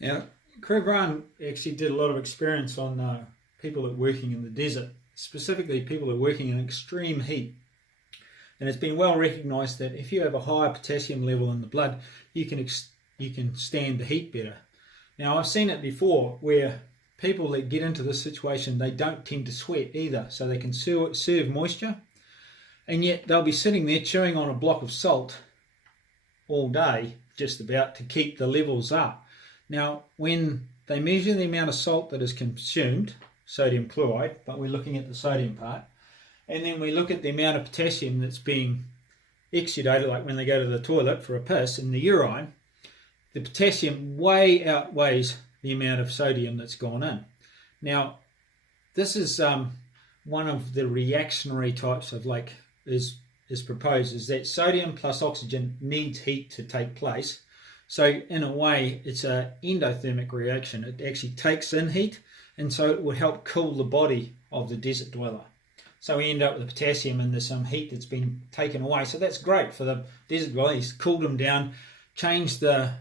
Now, Craig Ryan actually did a lot of experience on people that are working in the desert, specifically people that are working in extreme heat. And it's been well recognised that if you have a higher potassium level in the blood, you can stand the heat better. Now, I've seen it before where people that get into this situation, they don't tend to sweat either, so they can serve moisture, and yet they'll be sitting there chewing on a block of salt all day, just about, to keep the levels up. Now, when they measure the amount of salt that is consumed, sodium chloride, but we're looking at the sodium part, and then we look at the amount of potassium that's being exudated, like when they go to the toilet for a piss in the urine, the potassium way outweighs the amount of sodium that's gone in. Now, this is one of the reactionary types of, is proposed, is that sodium plus oxygen needs heat to take place. So in a way, it's an endothermic reaction. It actually takes in heat, and so it would help cool the body of the desert dweller. So we end up with the potassium and there's some heat that's been taken away. So that's great for the desert dweller. He's cooled them down, changed the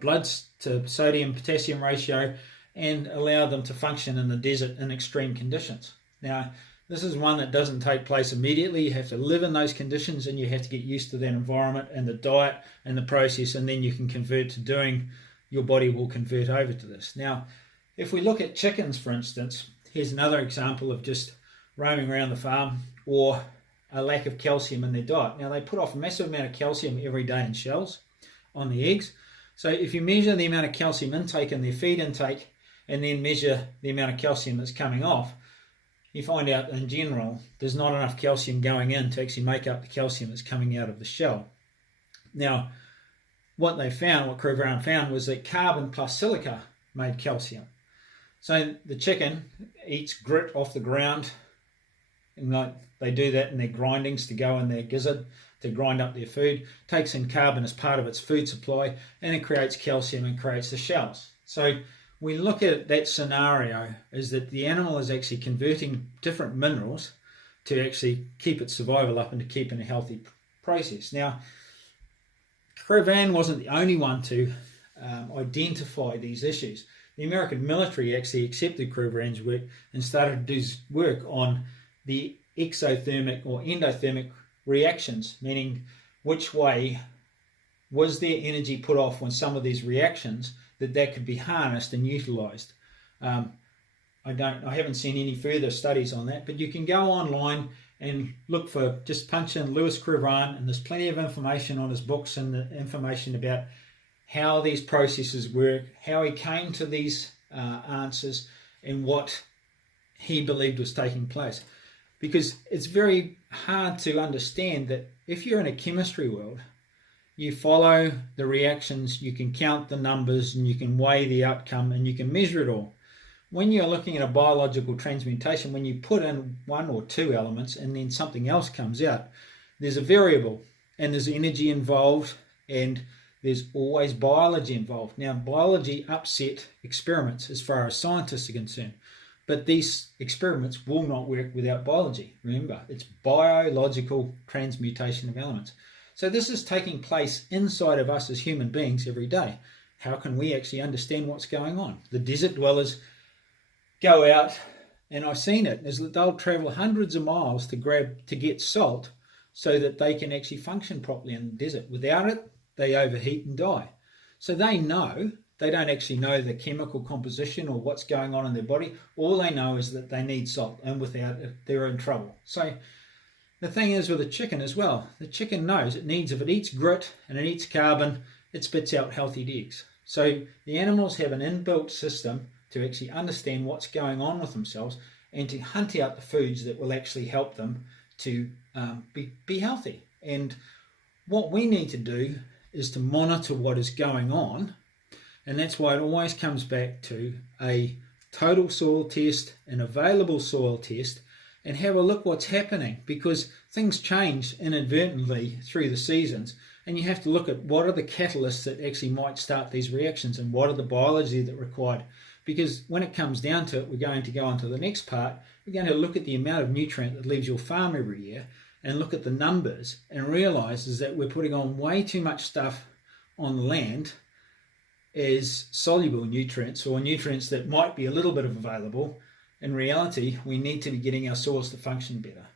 bloods to sodium-potassium ratio, and allowed them to function in the desert in extreme conditions. Now, this is one that doesn't take place immediately. You have to live in those conditions, and you have to get used to that environment and the diet and the process, and then you can convert to doing, your body will convert over to this. Now, if we look at chickens, for instance, here's another example of just roaming around the farm, or a lack of calcium in their diet. Now, they put off a massive amount of calcium every day in shells on the eggs. So if you measure the amount of calcium intake in their feed intake, and then measure the amount of calcium that's coming off, you find out in general there's not enough calcium going in to actually make up the calcium that's coming out of the shell. Now, what Craig Brown found, was that carbon plus silica made calcium. So the chicken eats grit off the ground, and they do that in their grindings to go in their gizzard to grind up their food, takes in carbon as part of its food supply, and it creates calcium and creates the shells. So we look at that scenario is that the animal is actually converting different minerals to actually keep its survival up and to keep in a healthy process. Now, Cravan wasn't the only one to identify these issues. The American military actually accepted Cravan's work and started to do work on the exothermic or endothermic reactions, meaning which way was their energy put off when some of these reactions that could be harnessed and utilised. I haven't seen any further studies on that, but you can go online and look for, just punch in Louis Cravan, and there's plenty of information on his books and the information about how these processes work, how he came to these answers, and what he believed was taking place. Because it's very hard to understand that if you're in a chemistry world, you follow the reactions, you can count the numbers, and you can weigh the outcome, and you can measure it all. When you're looking at a biological transmutation, when you put in one or two elements and then something else comes out, there's a variable, and there's energy involved, and there's always biology involved. Now, biology upset experiments as far as scientists are concerned, but these experiments will not work without biology. Remember, it's biological transmutation of elements. So this is taking place inside of us as human beings every day. How can we actually understand what's going on? The desert dwellers go out, and I've seen it, is that they'll travel hundreds of miles to get salt so that they can actually function properly in the desert. Without it, they overheat and die. So they don't actually know the chemical composition or what's going on in their body. All they know is that they need salt, and without it, they're in trouble. So the thing is with a chicken as well, the chicken knows if it eats grit and it eats carbon, it spits out healthy eggs. So the animals have an inbuilt system to actually understand what's going on with themselves and to hunt out the foods that will actually help them to be healthy. And what we need to do is to monitor what is going on, and that's why it always comes back to a total soil test, an available soil test, and have a look what's happening, because things change inadvertently through the seasons, and you have to look at what are the catalysts that actually might start these reactions and what are the biology that required. Because when it comes down to it, we're going to go on to the next part. We're going to look at the amount of nutrient that leaves your farm every year and look at the numbers and realise is that we're putting on way too much stuff on the land as soluble nutrients or nutrients that might be a little bit available. In reality, we need to be getting our soils to function better.